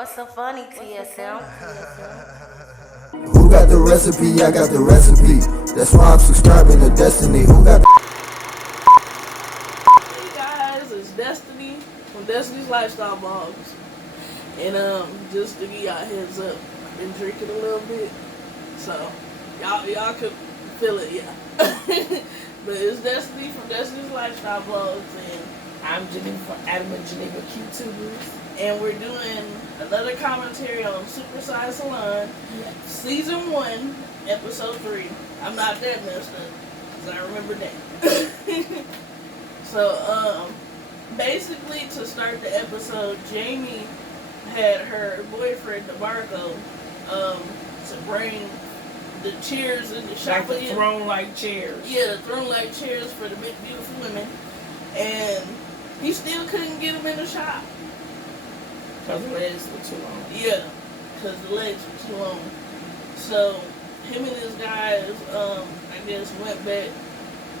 What's so funny, TSM? Who got the recipe? I got the recipe. That's why I'm subscribing to Destiny. Who got the Hey guys, it's Destiny from Destiny's Lifestyle Blogs. And just to give y'all a heads up, I've been drinking a little bit. So y'all could feel it, yeah. But it's Destiny from Destiny's Lifestyle Blogs, and I'm Geneva from Adam and Geneva QTubers. and we're doing another commentary on Sized Salon, Season 1, Episode 3. I'm not that messed up, because I remember that. So, basically, to start the episode, Jamie had her boyfriend, DeMarco, to bring the chairs in the shop. Like the throne-like chairs. Yeah, the throne-like chairs for the big, beautiful women. And he still couldn't get them in the shop. Because the legs were too long. Yeah, because the legs were too long. So, him and his guys, I guess, went back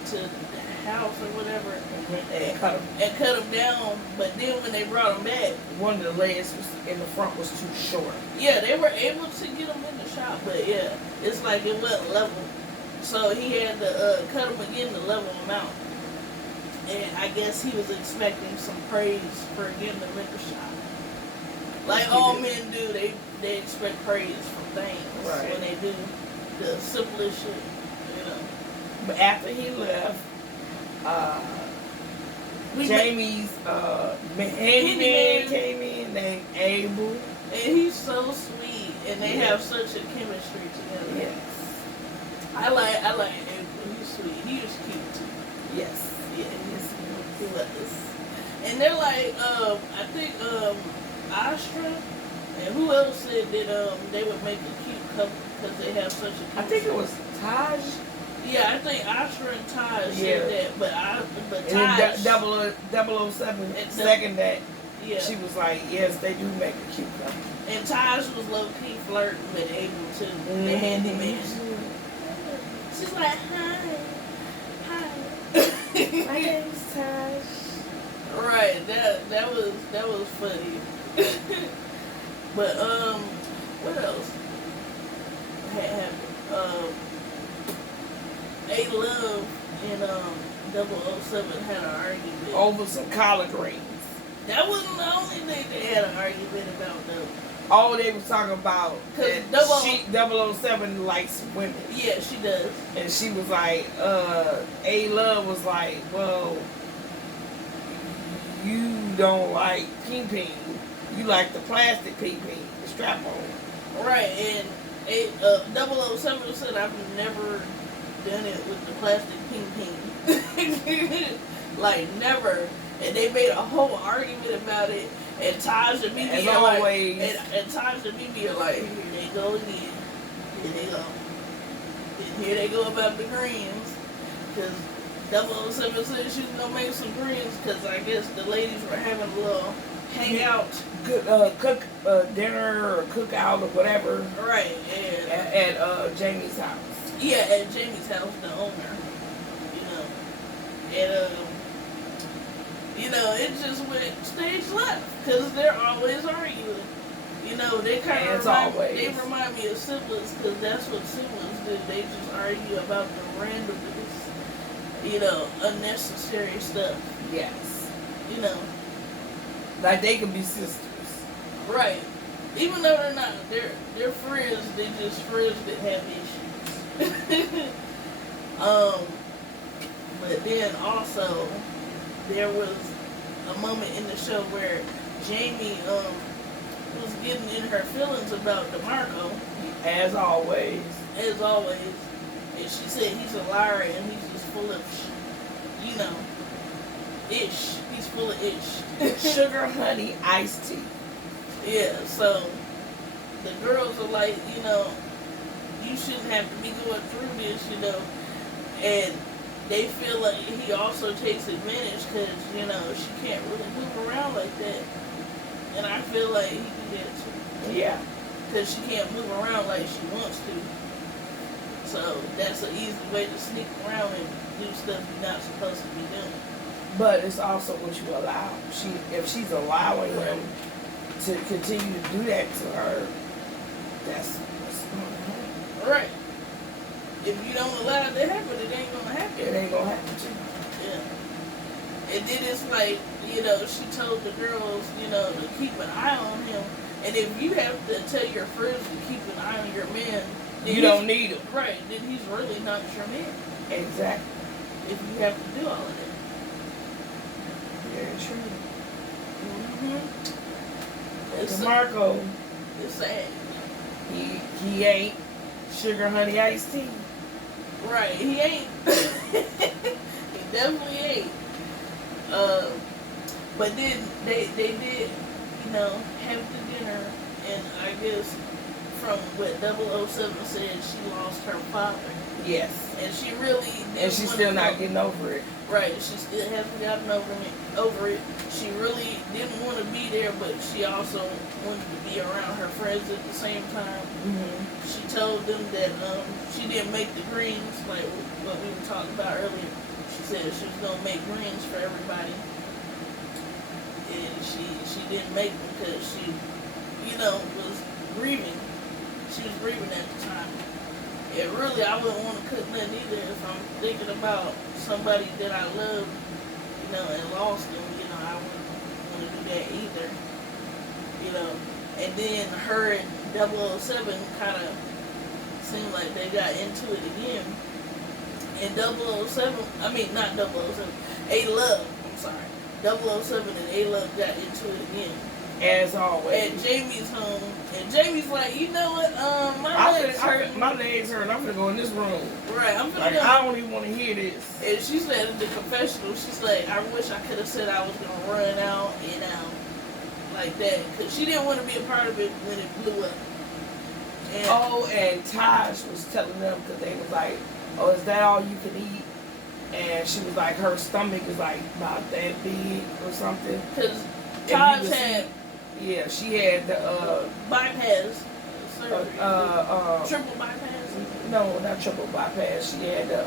to the house or whatever and cut them down. But then when they brought them back, one of the legs was in the front was too short. Yeah, they were able to get them in the shop, but yeah, it's like it wasn't level. So he had to cut them again to level them out. And I guess he was expecting some praise for getting them in the shop. Like all men do, they expect praise from things when they do the simplest shit, you know. But after he left, Jamie's handyman came in named Abel. And he's so sweet, and they have such a chemistry together. Yes. I like Abel. He's sweet. He was cute too. Yes. Yeah, he was. And they're like, I think Astra, and who else said that they would make a cute couple because they have such a chemistry. I think it was Taj. Yeah, I think Astra and Taj said that, but Taj. And 007 second that. Yeah. She was like, yes, they do make a cute couple. And Taj was low-key flirting with Abel too, the handyman. She's like, hi. My name's Taj. Right, that was funny. But what else had happened? A-Love and 007 had an argument over some collard greens. That wasn't the only thing they had an argument about though. Oh, they was talking about that 007 likes women. Yeah, she does. And she was like, A-Love was like, well, you don't like ping-ping. You like the plastic ping-ping, the strap-on. Right, and 007 said, I've never done it with the plastic ping-ping. Like, never. And they made a whole argument about it. And Taj and Mimi are like, and Taj and Mimi are like, here they go again. Here they go. And here they go about the greens. Because 007 said she was going to make some greens because I guess the ladies were having a little hangout. Cook dinner or cookout or whatever. Right. And at Jamie's house. Yeah, at Jamie's house, the owner. You know. And, you know, it just went stage left because they're always arguing. You know, they kind of remind me of siblings because that's what siblings do. They just argue about the randomness, you know, unnecessary stuff. Yes. You know. Like they can be sisters. Right. Even though they're not, they're friends. They just friends that have issues. But then also, there was a moment in the show where Jamie was getting in her feelings about DeMarco. As always. As always. And she said he's a liar and he's just full of, you know, ish. He's full of ish. Sugar, honey, iced tea. Yeah, so the girls are like, you know, you shouldn't have to be going through this, you know. And they feel like he also takes advantage because, you know, she can't really move around like that. And I feel like he can get it too. Yeah. Because she can't move around like she wants to. So that's an easy way to sneak around and do stuff you're not supposed to be doing. But it's also what you allow. If she's allowing him to continue to do that to her, that's what's going to happen. Right. If you don't allow it to happen, it ain't gonna happen. It ain't gonna happen to you. Yeah. And then it's like, she told the girls, to keep an eye on him. And if you have to tell your friends to keep an eye on your man, then You don't need him. Right. Then he's really not your man. Exactly. If you have to do all of that. Very true. Mm-hmm. It's Marco. It's sad. He ain't sugar honey iced tea. Right, he ain't. He definitely ain't. But then they did, have the dinner, and I guess from what 007 said, she lost her father. Yes. And she really didn't. And she's still not getting over it. Right, she still hasn't gotten over it. She really didn't want to be there, but she also wanted to be around her friends at the same time. Mm-hmm. She told them that she didn't make the greens, like what we were talking about earlier. She said she was going to make greens for everybody. And she didn't make them because she, was grieving. She was grieving at the time. And really, I wouldn't want to cook nothing either if I'm thinking about somebody that I love, and lost them. I wouldn't want to do that either. And then her and 007 kind of seemed like they got into it again. And 007, not 007, A-Love, I'm sorry. 007 and A-Love got into it again. As always. At Jamie's home. And Jamie's like, you know what, my legs hurt. My legs hurt. I'm gonna go in this room. Right, I'm gonna Like, go. I don't even want to hear this. And she said in the confessional, she's like, I wish I could have said I was going to run out, like that. Because she didn't want to be a part of it when it blew up. And And Taj was telling them, because they was like, oh, is that all you can eat? And she was like, her stomach is like about that big or something. Because Taj had... Yeah, she had the... bypass surgery. Triple bypass? No, not triple bypass. She had the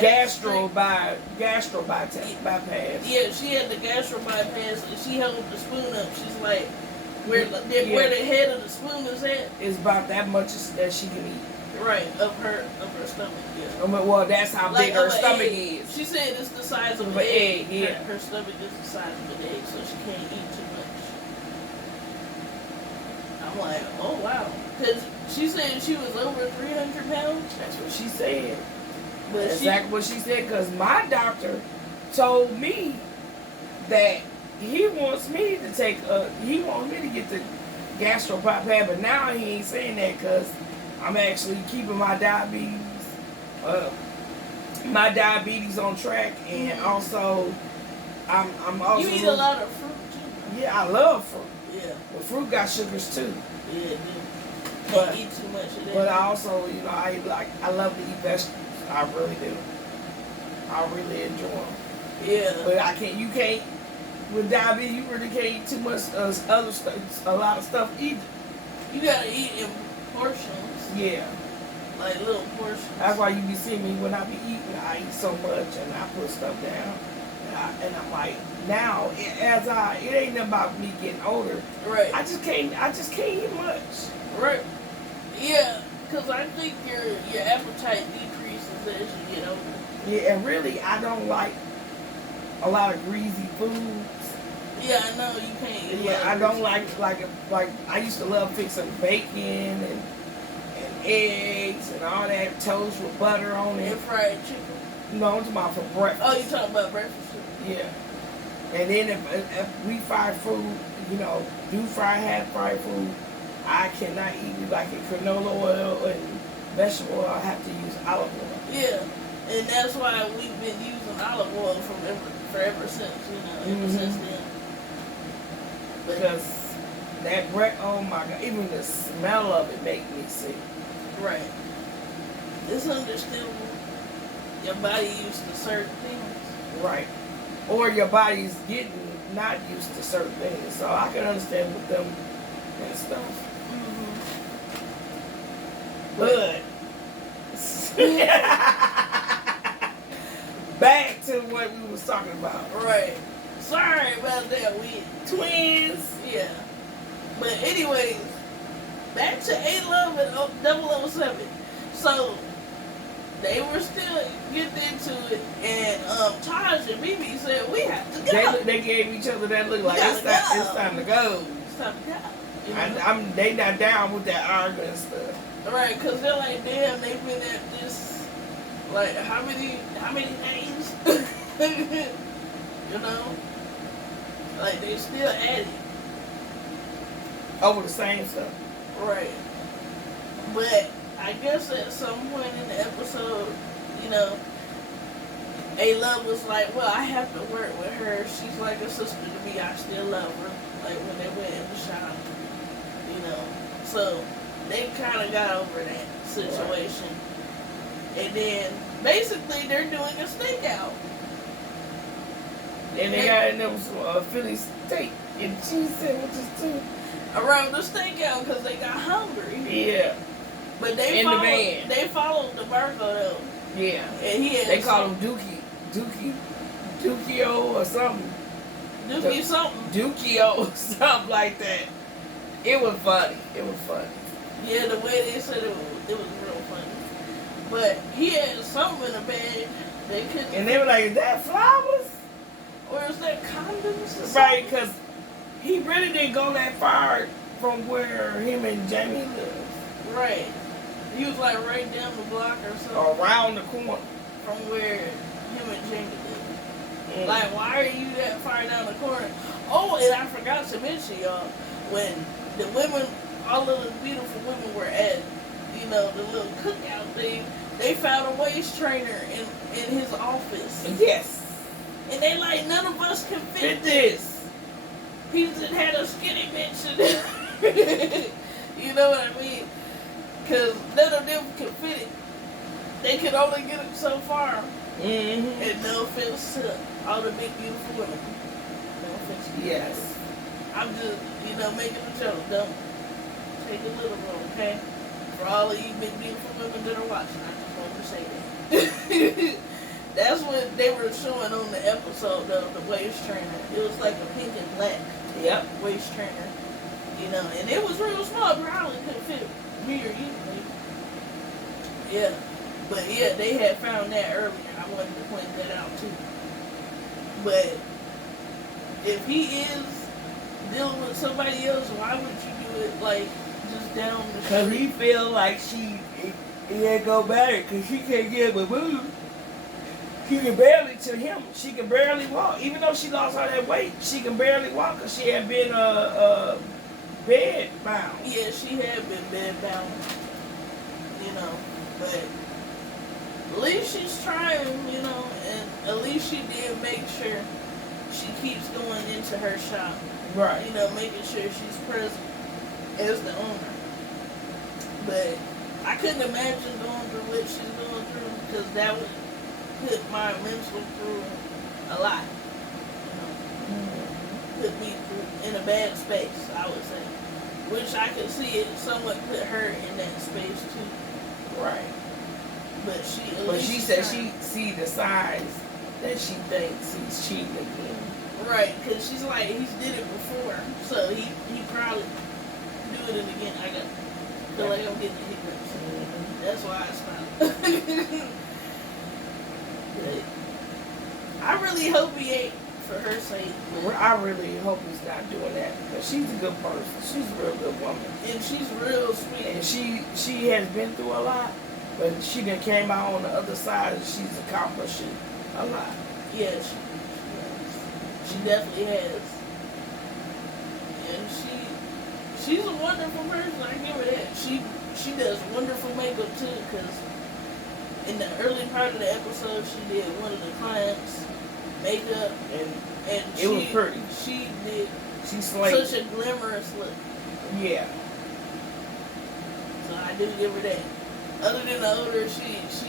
gastro bypass. Yeah, she had the gastro bypass, and she held the spoon up. She's like, where the head of the spoon is at is about that much that she can eat. Right, of her stomach. Yeah. Well, that's how big her stomach is. She said it's the size of an egg. Yeah. Her stomach is the size of an egg, so she can't eat too much. I'm like, oh wow, because she said she was over 300 pounds. That's what she said. But exactly what she said, because my doctor told me that he wants me to get the gastro bypass, but now he ain't saying that because I'm actually keeping my diabetes on track, and also I'm also you eat a lot of fruit too. Yeah, I love fruit. Yeah, but fruit got sugars too. Yeah, it do. Can't eat too much of that. But I also, I love to eat vegetables. I really do. I really enjoy them. Yeah. But you can't, with diabetes, you really can't eat too much other stuff, a lot of stuff either. You gotta eat in portions. Yeah. Like little portions. That's why you be seeing me when I be eating, I eat so much and I put stuff down. And I'm like, now, it ain't about me getting older. Right. I just can't eat much. Right. Yeah, because I think your appetite decreases as you get older. Yeah, and really, I don't like a lot of greasy foods. Yeah, I know you can't eat. Yeah, I don't like I used to love fixing bacon and eggs and all that, toast with butter on it. And fried chicken. No, I'm talking about for breakfast. Oh, you talking about breakfast? Yeah. And then if we fry food, do fry half fried food, I cannot eat like a canola oil and vegetable oil. I have to use olive oil. Yeah, and that's why we've been using olive oil forever since, ever since then. Because oh my God, even the smell of it makes me sick. Right. It's understandable. Your body used to certain things. Right. Or your body's getting not used to certain things. So I can understand with them and stuff. But back to what we was talking about. Right. Sorry about that, we Twins. yeah. But anyways, back to A-Love and 007. So they were still getting into it, and Taj and BB said we have to go. They gave each other that look like it's time to go. It's time to go. You know? They not down with that arguing stuff. Right, because they're like, damn, they've been at this, like, how many days? You know? Like, they still at it. Over the same stuff. Right. But I guess at some point in the episode, you know, A-Love was like, well, I have to work with her. She's like a sister to me. I still love her. Like, when they went in the shop, you know. So they kind of got over that situation. Right. And then, basically, they're doing a stakeout. And they got in them Philly steak and cheese sandwiches, too. Around the stakeout because they got hungry. Yeah. But they in followed, the van. They followed the burger, though. Yeah. And he had they call him Dukio or something. Dukio, something like that. It was funny. Yeah, the way they said it was real funny. But he had something in the bag. They couldn't. And they were like, is that flowers? Or is that condoms or something? Right, because he really didn't go that far from where him and Jamie live. Right. He was like right down the block or something. Around the corner. From where him and Jamie live. Mm. Like, why are you that far down the corner? Oh, and I forgot to mention, y'all, when the women, all of the beautiful women were at, you know, the little cookout thing, they found a waist trainer in his office. Yes. And they like, none of us can fit this. He just had a skinny bitch in there. You know what I mean? Because none of them can fit it. They can only get it so far. Mm-hmm. And no offense to all the big, beautiful women. No offense to you. Yes. I'm just, you know, making a joke. Don't take it literal, okay? For all of you big, beautiful women that are watching, I just wanted to say that. That's what they were showing on the episode, though, the waist trainer. It was like a pink and black waist trainer. You know, and it was real small. Probably couldn't fit me or you. Yeah. But, yeah, they had found that earlier. I wanted to point that out, too. But if he is dealing with somebody else, why would you do it, like, just down the street? Because he feel like he ain't go better because she can't get with move. She can barely, to him, she can barely walk. Even though she lost all that weight, she can barely walk because she had been bed bound. Yeah, she had been bed bound. You know, but at least she's trying, you know, and at least she did make sure she keeps going into her shop. Right. You know, making sure she's present as the owner. But I couldn't imagine going through what she's going through because that would put my mental through a lot. You know, put me through in a bad space, I would say. Which I could see it somewhat put her in that space too. Right. But she said she see the signs that she thinks he's cheating again. Right, because she's like, he's did it before, so he probably do it again. I feel like I'm getting the hiccups. Mm-hmm. That's why I stopped. But I really hope he ain't, for her sake. I really hope he's not doing that because she's a good person. She's a real good woman. And she's real sweet. And she has been through a lot, but she done came out on the other side and she's accomplishing a lot. Yeah, she definitely has. And she's a wonderful person. I give her that. She does wonderful makeup too, because in the early part of the episode, she did one of the clients' makeup, and it was pretty. She did such a glamorous look. Yeah. So I do give her that. Other than the odor, she's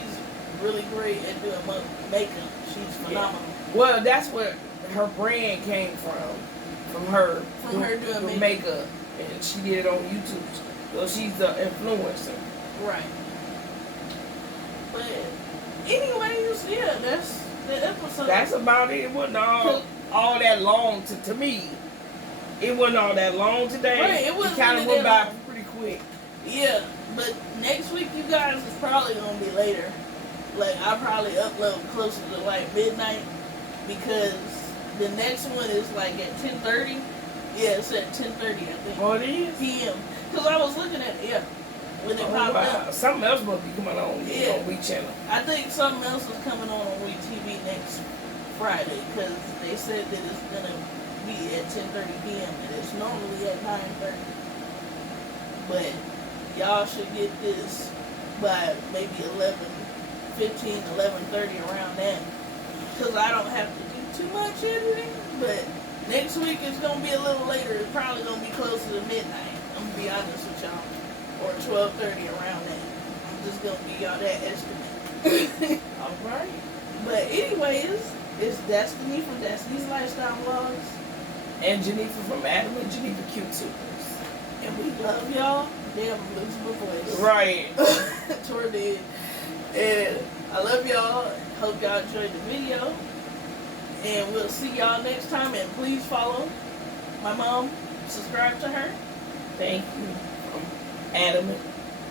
really great at doing makeup. She's phenomenal. Yeah. Well, that's where her brand came from her doing makeup, and she did it on YouTube. So she's the influencer. Right. But anyways, yeah, that's the episode. That's about it. What no? all that long to me. It wasn't all that long today. Right, it wasn't kind of really went that by long. pretty quick. Yeah, but next week, you guys, is probably gonna be later. Like, I'll probably upload closer to like midnight because the next one is like at 10:30. Yeah, it's at 10:30, I think. Oh, it is? PM. Because I was looking at it, yeah, when it popped up. Something else must be coming on Yeah. We channel. I think something else is coming on We TV next Friday because they said that it's gonna be at 10:30 p.m. and it's normally at 9:30. But y'all should get this by maybe 11:15, 11:30 around that. Because I don't have to do too much editing, but next week is going to be a little later. It's probably going to be closer to midnight. I'm going to be honest with y'all. Or 12:30 around that. I'm just going to give y'all that estimate. All right. But anyways, it's Destiny from Destiny's Lifestyle Vlogs. And Geneva from Adam and Geneva QTubers. And we love y'all. Damn, I'm losing my voice. Right. Toward the end. And I love y'all. Hope y'all enjoyed the video. And we'll see y'all next time. And please follow my mom. Subscribe to her. Thank you. From Adam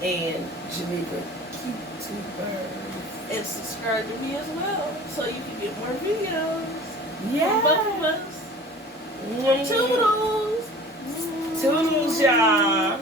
and Geneva QTubers. And subscribe to me as well. So you can get more videos. Yeah. From both of us. Mm. Toodles. Toodles, y'all.